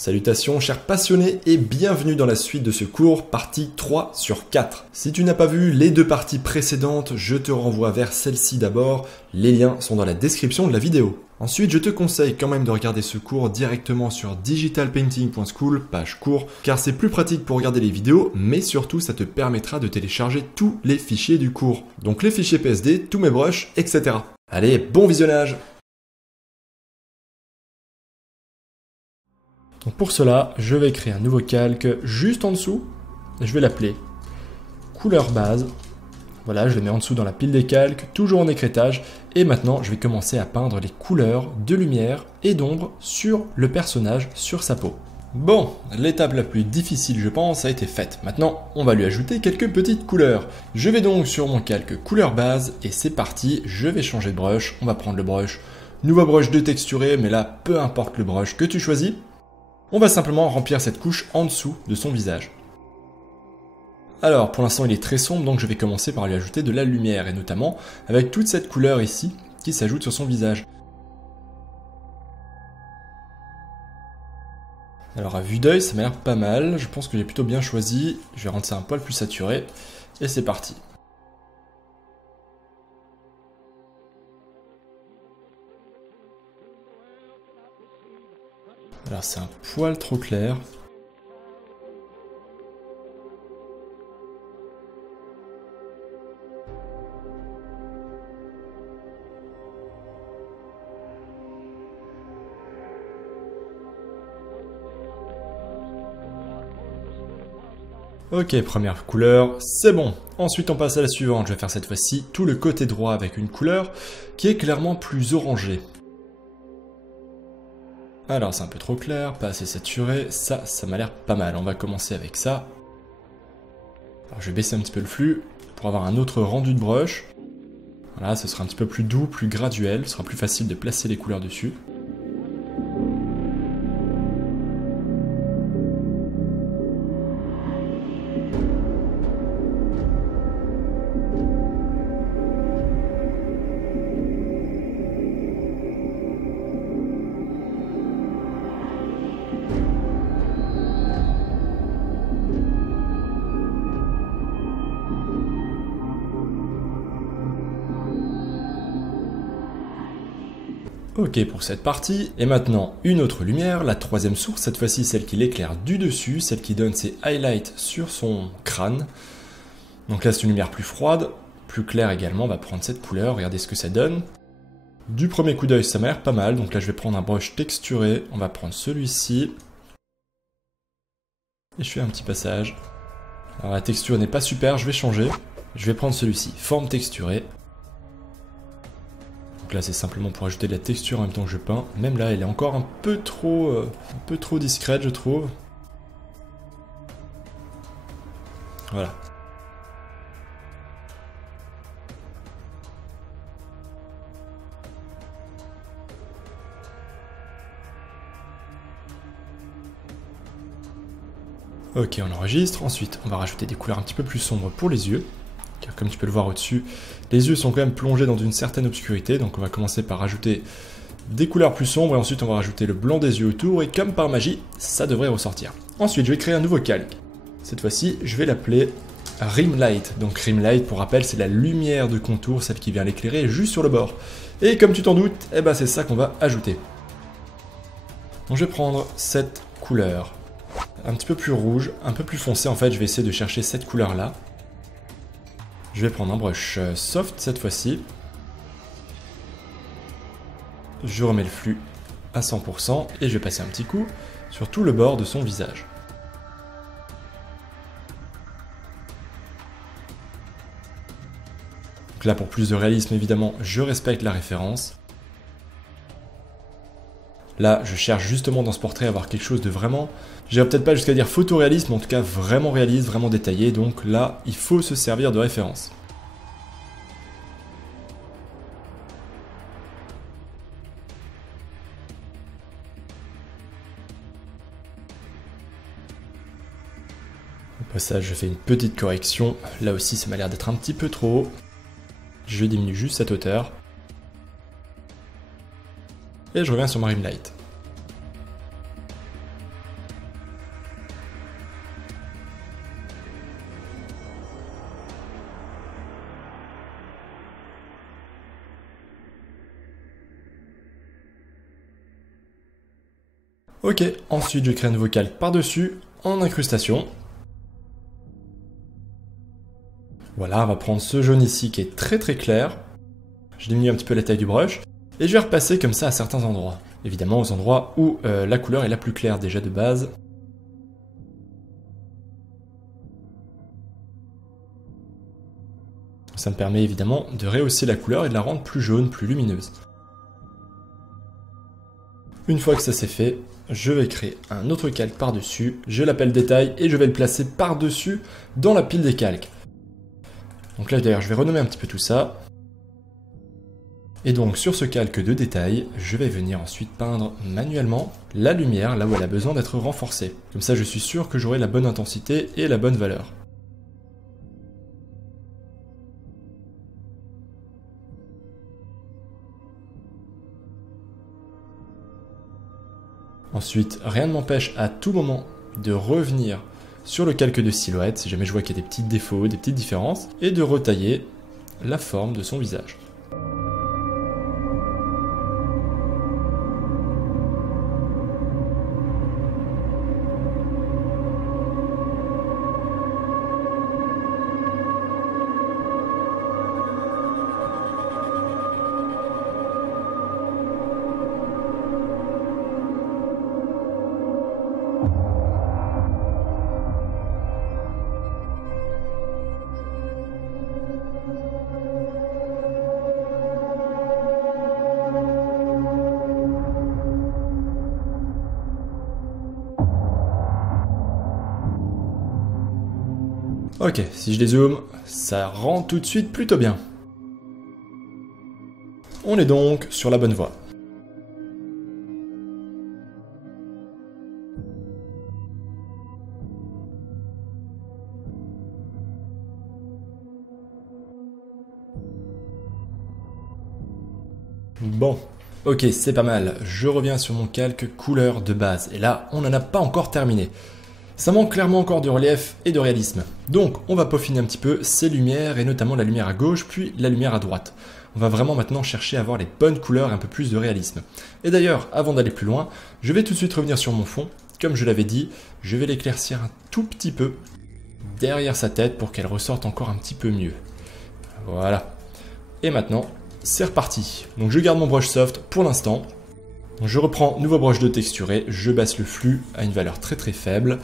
Salutations chers passionnés et bienvenue dans la suite de ce cours, partie 3 sur 4. Si tu n'as pas vu les deux parties précédentes, je te renvoie vers celle-ci d'abord, les liens sont dans la description de la vidéo. Ensuite, je te conseille quand même de regarder ce cours directement sur digitalpainting.school, page cours, car c'est plus pratique pour regarder les vidéos, mais surtout ça te permettra de télécharger tous les fichiers du cours. Donc les fichiers PSD, tous mes brushes, etc. Allez, bon visionnage! Donc pour cela, je vais créer un nouveau calque juste en dessous. Je vais l'appeler couleur base. Voilà, je le mets en dessous dans la pile des calques, toujours en écrêtage. Et maintenant, je vais commencer à peindre les couleurs de lumière et d'ombre sur le personnage, sur sa peau. Bon, l'étape la plus difficile, je pense, a été faite. Maintenant, on va lui ajouter quelques petites couleurs. Je vais donc sur mon calque couleur base et c'est parti. Je vais changer de brush. On va prendre le brush. Nouveau brush de texturé, mais là, peu importe le brush que tu choisis. On va simplement remplir cette couche en dessous de son visage. Alors, pour l'instant, il est très sombre, donc je vais commencer par lui ajouter de la lumière, et notamment avec toute cette couleur ici qui s'ajoute sur son visage. Alors, à vue d'œil, ça m'a l'air pas mal. Je pense que j'ai plutôt bien choisi. Je vais rendre ça un poil plus saturé. Et c'est parti. Alors c'est un poil trop clair. Ok, première couleur, c'est bon. Ensuite on passe à la suivante. Je vais faire cette fois-ci tout le côté droit avec une couleur qui est clairement plus orangée. Alors c'est un peu trop clair, pas assez saturé, ça m'a l'air pas mal, on va commencer avec ça. Alors je vais baisser un petit peu le flux pour avoir un autre rendu de brush. Voilà, ce sera un petit peu plus doux, plus graduel, ce sera plus facile de placer les couleurs dessus. Ok pour cette partie, et maintenant une autre lumière, la troisième source, cette fois-ci celle qui l'éclaire du dessus, celle qui donne ses highlights sur son crâne. Donc là c'est une lumière plus froide, plus claire également, on va prendre cette couleur, regardez ce que ça donne. Du premier coup d'œil ça m'a l'air pas mal, donc là je vais prendre un brush texturé, on va prendre celui-ci. Et je fais un petit passage. Alors la texture n'est pas super, je vais changer. Je vais prendre celui-ci, forme texturée. Donc là c'est simplement pour ajouter de la texture en même temps que je peins. Même là elle est encore un peu trop discrète je trouve. Voilà. Ok, on enregistre. Ensuite on va rajouter des couleurs un petit peu plus sombres pour les yeux. Car comme tu peux le voir au-dessus, les yeux sont quand même plongés dans une certaine obscurité, donc on va commencer par rajouter des couleurs plus sombres, et ensuite on va rajouter le blanc des yeux autour, et comme par magie, ça devrait ressortir. Ensuite, je vais créer un nouveau calque. Cette fois-ci, je vais l'appeler Rim Light. Donc Rim Light, pour rappel, c'est la lumière de contour, celle qui vient l'éclairer juste sur le bord. Et comme tu t'en doutes, eh ben c'est ça qu'on va ajouter. Donc je vais prendre cette couleur, un petit peu plus rouge, un peu plus foncé en fait, je vais essayer de chercher cette couleur-là. Je vais prendre un brush soft cette fois-ci. Je remets le flux à 100% et je vais passer un petit coup sur tout le bord de son visage. Donc là pour plus de réalisme évidemment, je respecte la référence. Là, je cherche justement dans ce portrait à avoir quelque chose de vraiment, j'irai peut-être pas jusqu'à dire photoréalisme, mais en tout cas vraiment réaliste, vraiment détaillé, donc là, il faut se servir de référence. Au passage, je fais une petite correction, là aussi ça m'a l'air d'être un petit peu trop haut. Je diminue juste cette hauteur. Et je reviens sur ma rim light. Ok, ensuite je crée un nouveau calque par-dessus en incrustation. Voilà, on va prendre ce jaune ici qui est très très clair. Je diminue un petit peu la taille du brush. Et je vais repasser comme ça à certains endroits. Évidemment aux endroits où la couleur est la plus claire déjà de base. Ça me permet évidemment de rehausser la couleur et de la rendre plus jaune, plus lumineuse. Une fois que ça c'est fait, je vais créer un autre calque par-dessus. Je l'appelle détail et je vais le placer par-dessus dans la pile des calques. Donc là d'ailleurs je vais renommer un petit peu tout ça. Et donc sur ce calque de détail, je vais venir ensuite peindre manuellement la lumière là où elle a besoin d'être renforcée. Comme ça je suis sûr que j'aurai la bonne intensité et la bonne valeur. Ensuite, rien ne m'empêche à tout moment de revenir sur le calque de silhouette si jamais je vois qu'il y a des petits défauts, des petites différences, et de retailler la forme de son visage. Ok, si je dézoome, ça rend tout de suite plutôt bien. On est donc sur la bonne voie. Bon, ok, c'est pas mal. Je reviens sur mon calque couleur de base. Et là, on n'en a pas encore terminé. Ça manque clairement encore de relief et de réalisme. Donc on va peaufiner un petit peu ces lumières, et notamment la lumière à gauche, puis la lumière à droite. On va vraiment maintenant chercher à avoir les bonnes couleurs et un peu plus de réalisme. Et d'ailleurs, avant d'aller plus loin, je vais tout de suite revenir sur mon fond. Comme je l'avais dit, je vais l'éclaircir un tout petit peu derrière sa tête pour qu'elle ressorte encore un petit peu mieux. Voilà. Et maintenant, c'est reparti. Donc je garde mon brush soft pour l'instant. Je reprends nouveau brush de texturé, je baisse le flux à une valeur très très faible.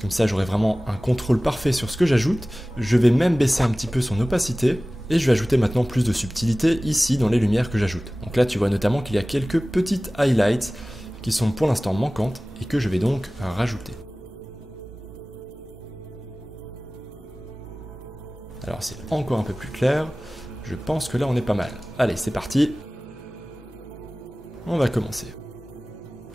Comme ça, j'aurai vraiment un contrôle parfait sur ce que j'ajoute. Je vais même baisser un petit peu son opacité. Et je vais ajouter maintenant plus de subtilité ici dans les lumières que j'ajoute. Donc là, tu vois notamment qu'il y a quelques petites highlights qui sont pour l'instant manquantes et que je vais donc rajouter. Alors c'est encore un peu plus clair. Je pense que là, on est pas mal. Allez, c'est parti. On va commencer.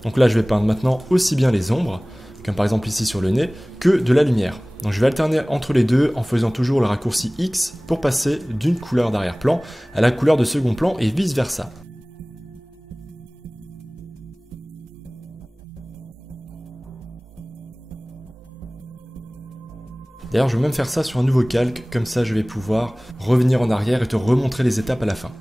Donc là, je vais peindre maintenant aussi bien les ombres, comme par exemple ici sur le nez, que de la lumière. Donc je vais alterner entre les deux en faisant toujours le raccourci X pour passer d'une couleur d'arrière-plan à la couleur de second plan et vice versa. D'ailleurs, je vais même faire ça sur un nouveau calque, comme ça je vais pouvoir revenir en arrière et te remontrer les étapes à la fin.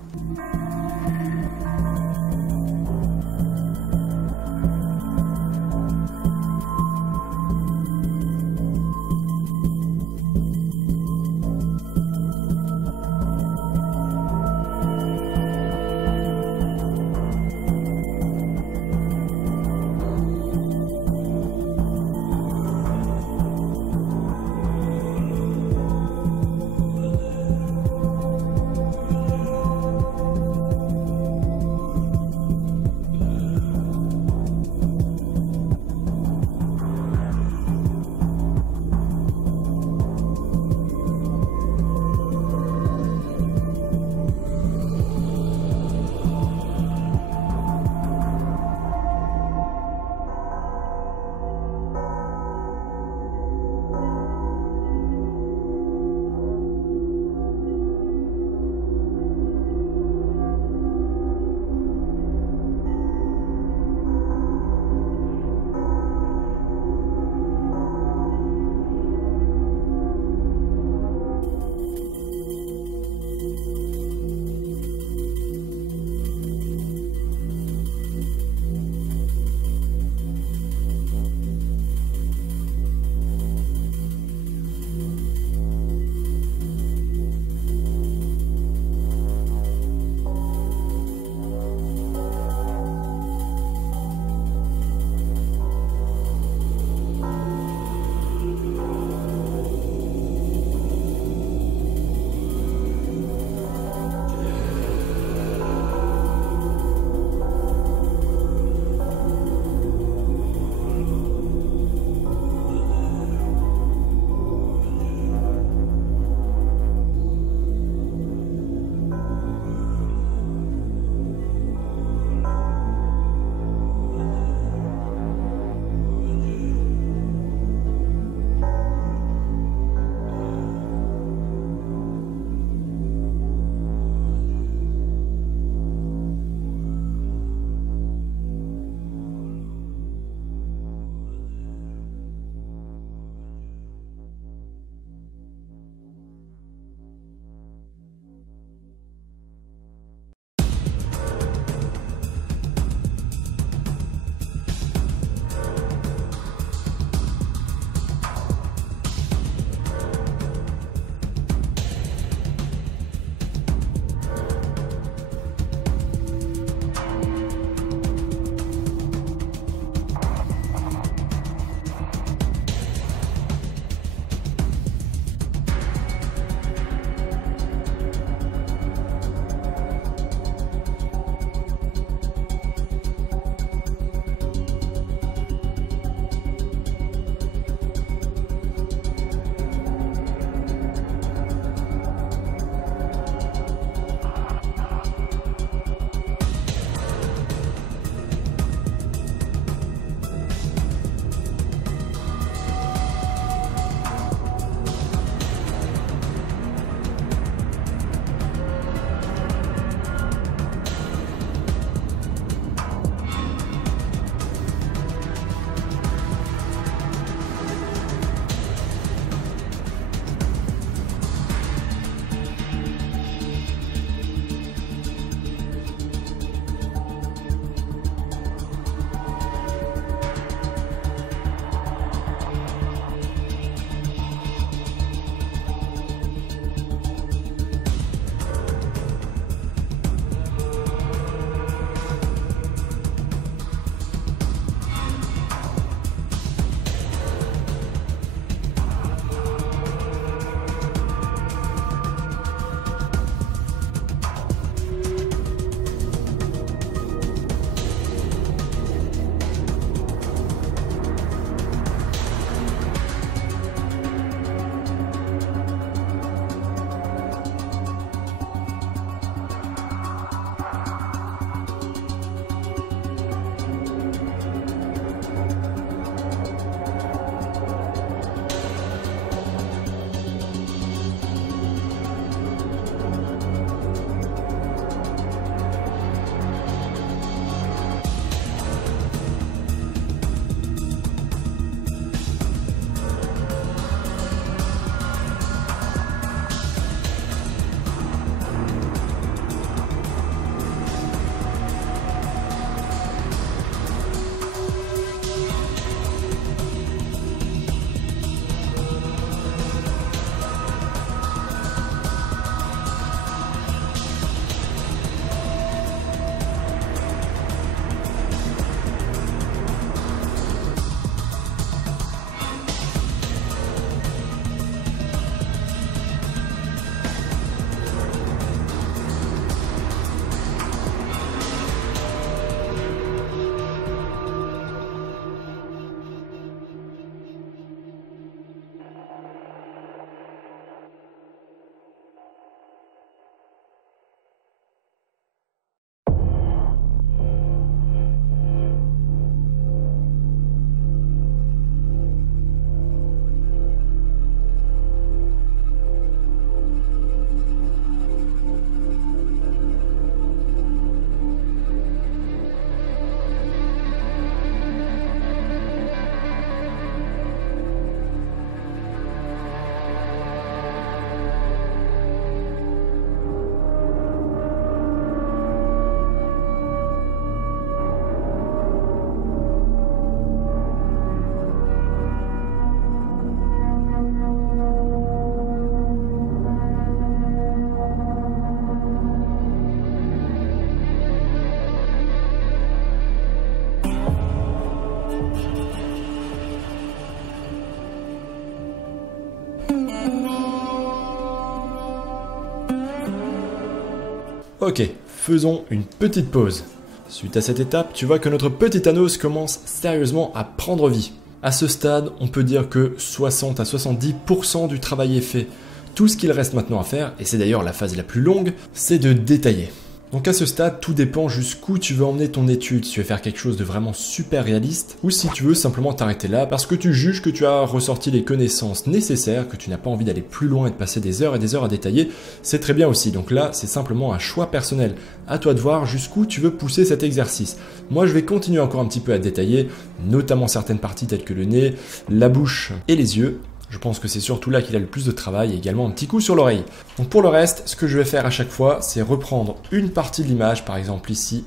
Ok, faisons une petite pause. Suite à cette étape, tu vois que notre petit Thanos commence sérieusement à prendre vie. À ce stade, on peut dire que 60 à 70% du travail est fait. Tout ce qu'il reste maintenant à faire, et c'est d'ailleurs la phase la plus longue, c'est de détailler. Donc à ce stade, tout dépend jusqu'où tu veux emmener ton étude, si tu veux faire quelque chose de vraiment super réaliste, ou si tu veux simplement t'arrêter là parce que tu juges que tu as ressorti les connaissances nécessaires, que tu n'as pas envie d'aller plus loin et de passer des heures et des heures à détailler, c'est très bien aussi. Donc là, c'est simplement un choix personnel. À toi de voir jusqu'où tu veux pousser cet exercice. Moi, je vais continuer encore un petit peu à détailler, notamment certaines parties telles que le nez, la bouche et les yeux. Je pense que c'est surtout là qu'il a le plus de travail et également un petit coup sur l'oreille. Donc pour le reste, ce que je vais faire à chaque fois, c'est reprendre une partie de l'image, par exemple ici,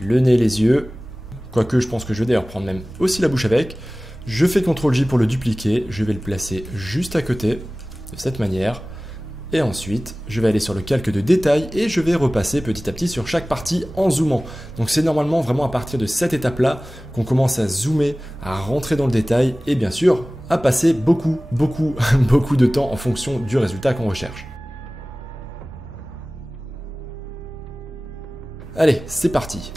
le nez, les yeux, quoique je pense que je vais d'ailleurs prendre même aussi la bouche avec. Je fais CTRL-J pour le dupliquer, je vais le placer juste à côté, de cette manière. Et ensuite, je vais aller sur le calque de détail et je vais repasser petit à petit sur chaque partie en zoomant. Donc c'est normalement vraiment à partir de cette étape-là qu'on commence à zoomer, à rentrer dans le détail et bien sûr à passer beaucoup de temps en fonction du résultat qu'on recherche. Allez, c'est parti!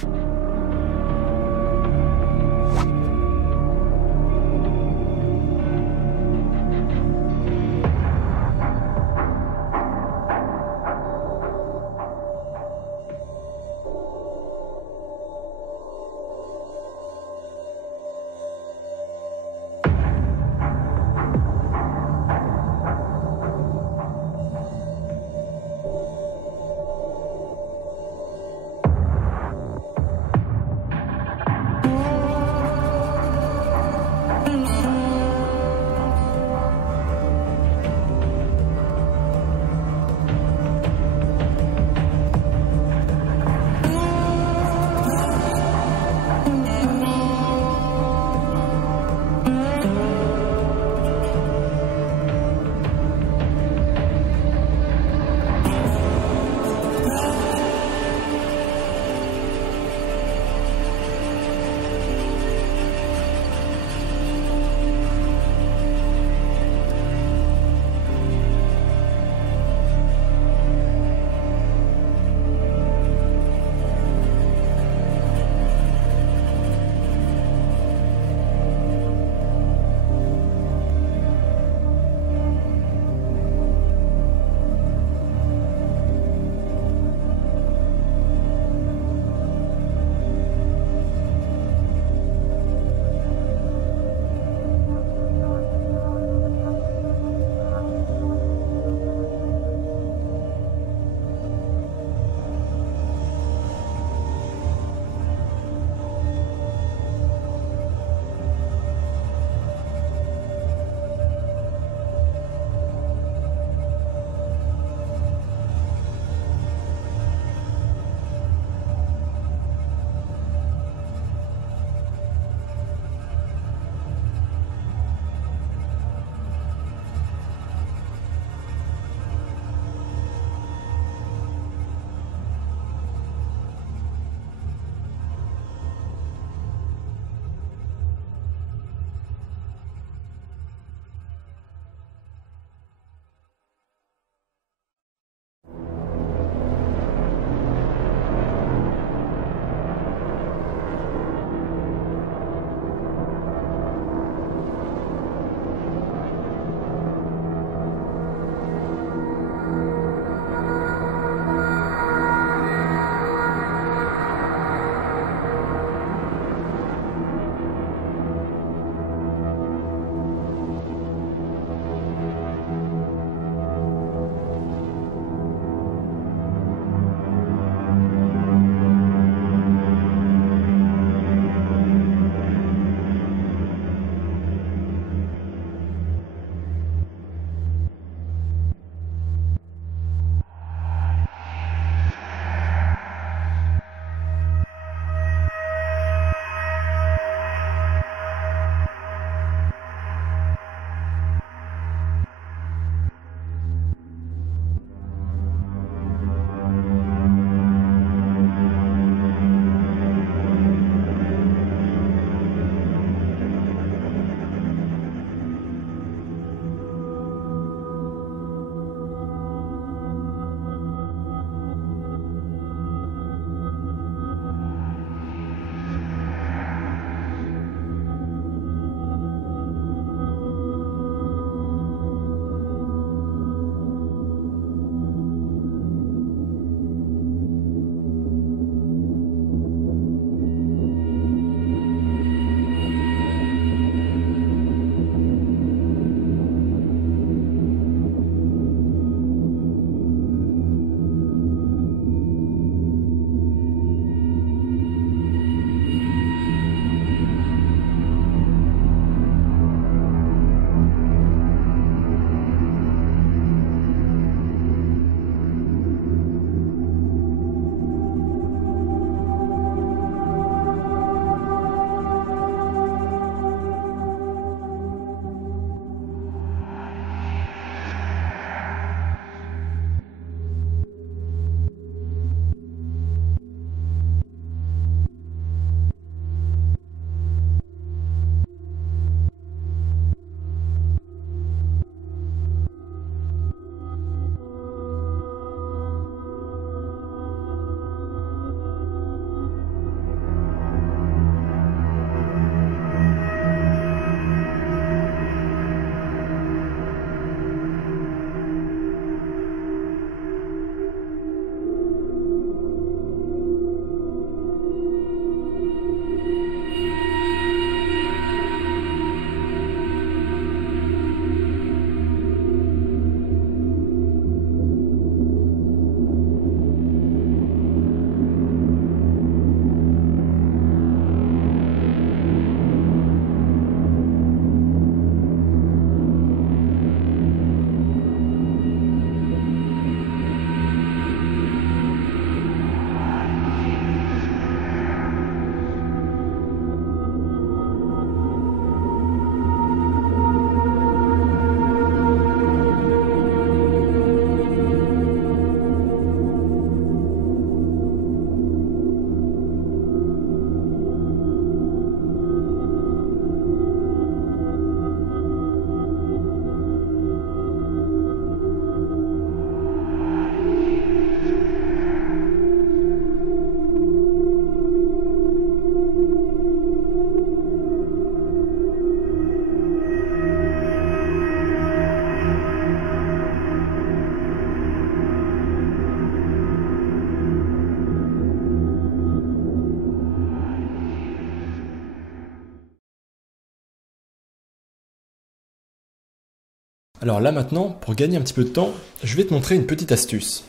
Alors là maintenant, pour gagner un petit peu de temps, je vais te montrer une petite astuce.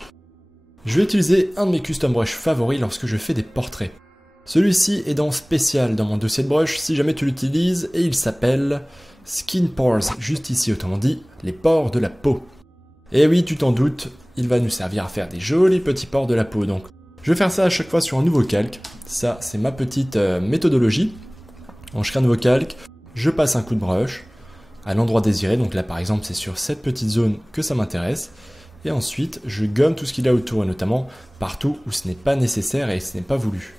Je vais utiliser un de mes custom brush favoris lorsque je fais des portraits. Celui-ci est dans spécial dans mon dossier de brush si jamais tu l'utilises et il s'appelle Skin Pores, juste ici autrement dit, les pores de la peau. Et oui, tu t'en doutes, il va nous servir à faire des jolis petits pores de la peau. Donc je vais faire ça à chaque fois sur un nouveau calque. Ça, c'est ma petite méthodologie. Donc je crée un nouveau calque, je passe un coup de brush à l'endroit désiré. Donc là par exemple, c'est sur cette petite zone que ça m'intéresse. Et ensuite, je gomme tout ce qu'il y a autour, et notamment partout où ce n'est pas nécessaire et ce n'est pas voulu.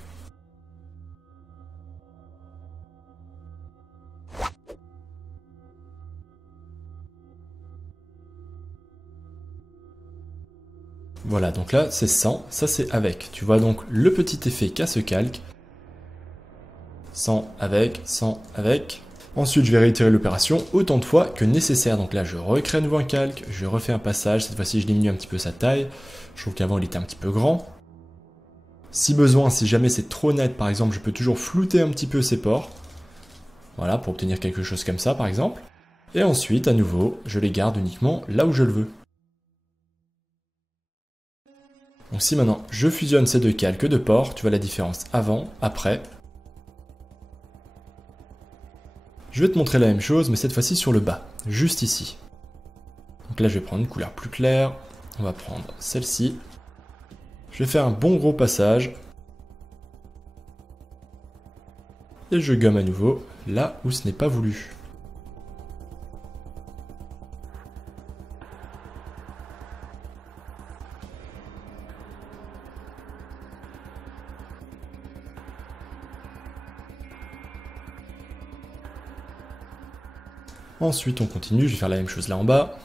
Voilà, donc là c'est sans, ça c'est avec. Tu vois donc le petit effet qu'a ce calque. Sans, avec, sans, avec. Ensuite, je vais réitérer l'opération autant de fois que nécessaire. Donc là, je recrée à nouveau un calque, je refais un passage. Cette fois-ci, je diminue un petit peu sa taille. Je trouve qu'avant, il était un petit peu grand. Si besoin, si jamais c'est trop net, par exemple, je peux toujours flouter un petit peu ses pores. Voilà, pour obtenir quelque chose comme ça, par exemple. Et ensuite, à nouveau, je les garde uniquement là où je le veux. Donc si maintenant, je fusionne ces deux calques de pores, tu vois la différence avant, après. Je vais te montrer la même chose, mais cette fois-ci sur le bas, juste ici. Donc là, je vais prendre une couleur plus claire. On va prendre celle-ci. Je vais faire un bon gros passage. Et je gomme à nouveau là où ce n'est pas voulu. Ensuite, on continue, je vais faire la même chose là en bas.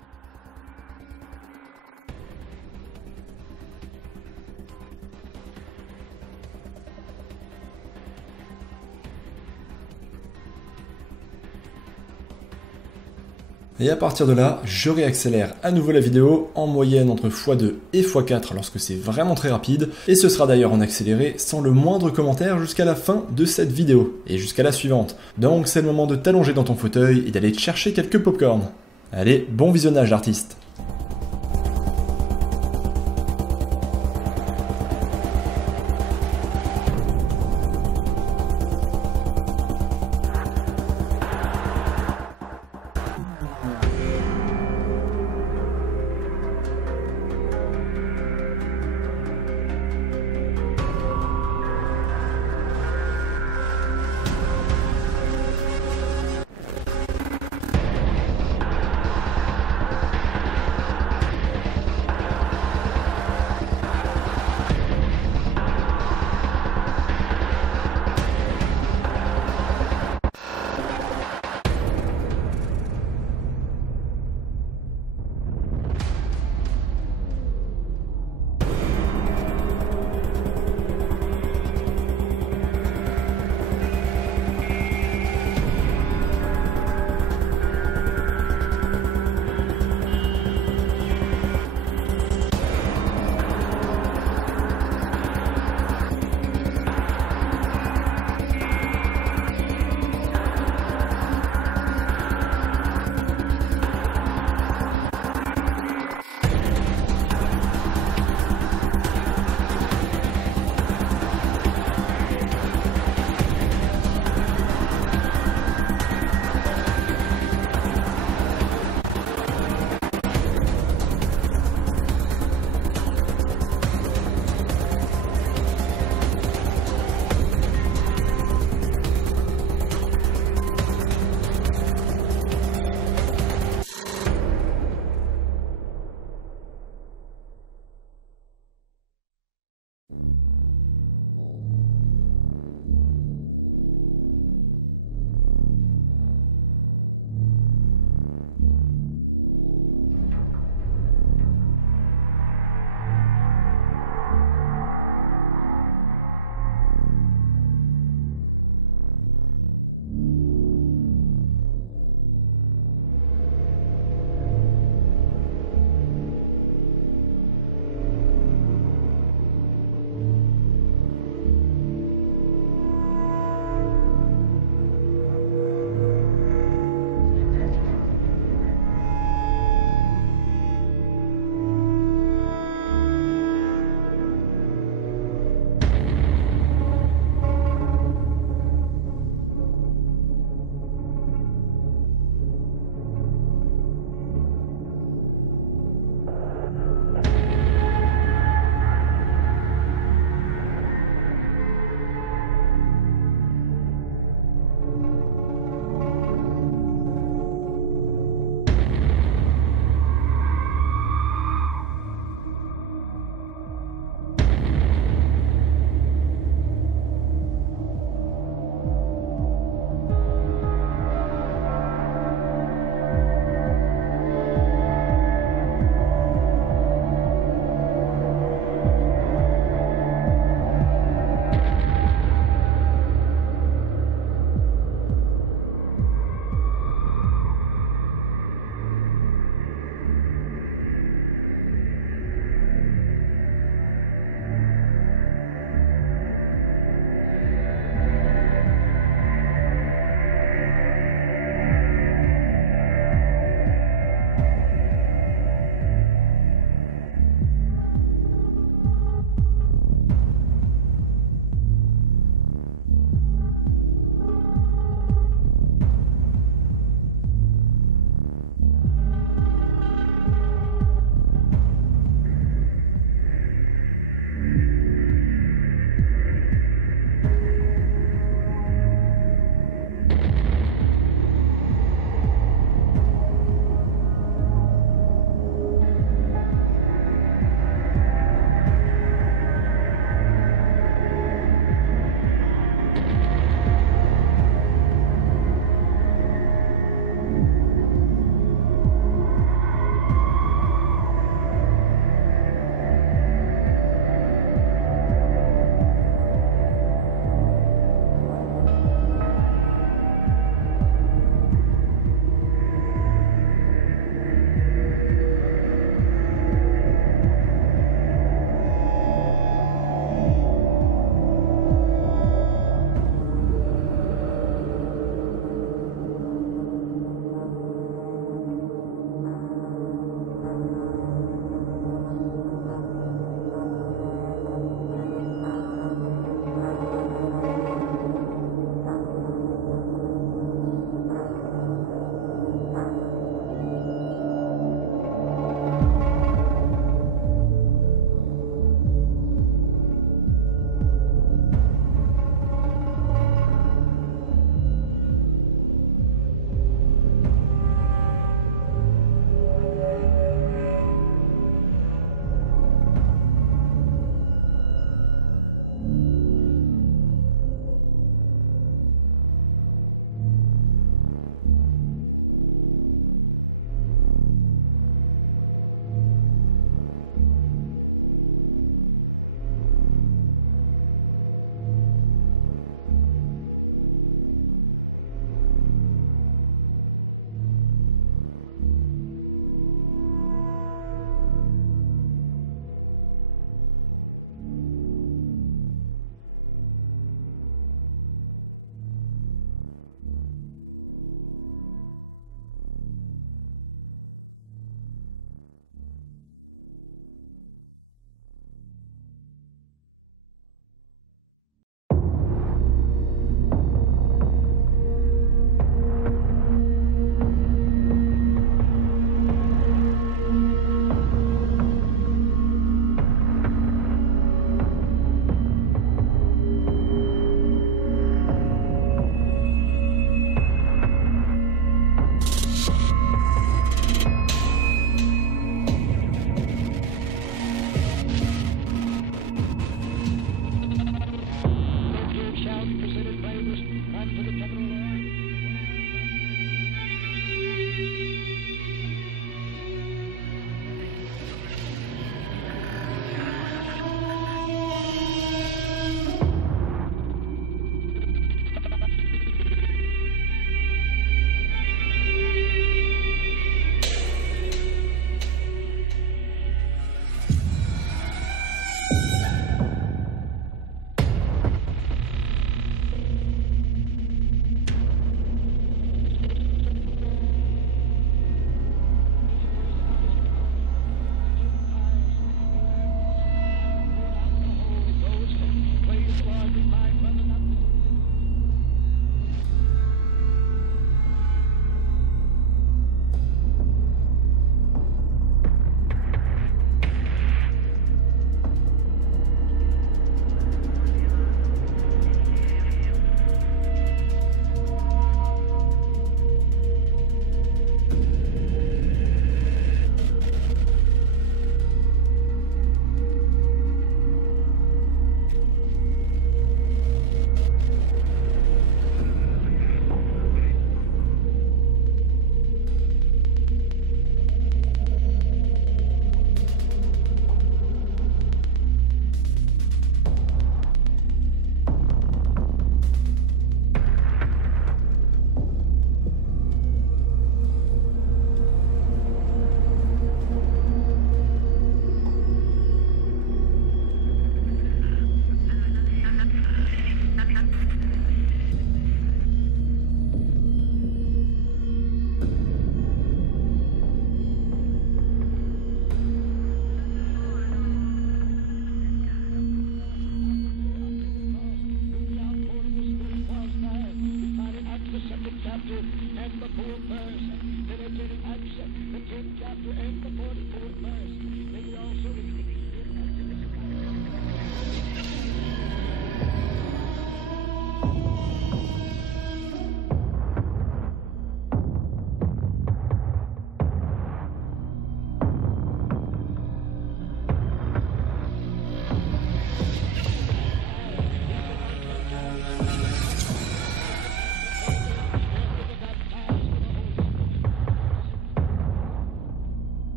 Et à partir de là, je réaccélère à nouveau la vidéo en moyenne entre x2 et x4 lorsque c'est vraiment très rapide. Et ce sera d'ailleurs en accéléré sans le moindre commentaire jusqu'à la fin de cette vidéo et jusqu'à la suivante. Donc c'est le moment de t'allonger dans ton fauteuil et d'aller te chercher quelques popcorn. Allez, bon visionnage l'artiste.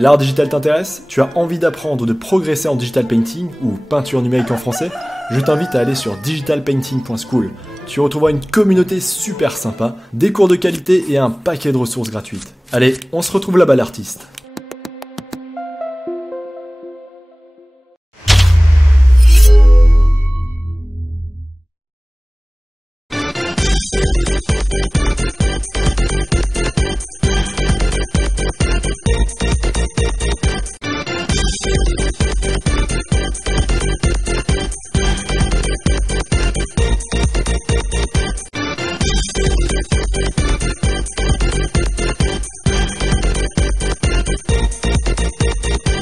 L'art digital t'intéresse? Tu as envie d'apprendre ou de progresser en digital painting ou peinture numérique en français? Je t'invite à aller sur digitalpainting.school. Tu retrouveras une communauté super sympa, des cours de qualité et un paquet de ressources gratuites. Allez, on se retrouve là-bas l'artiste.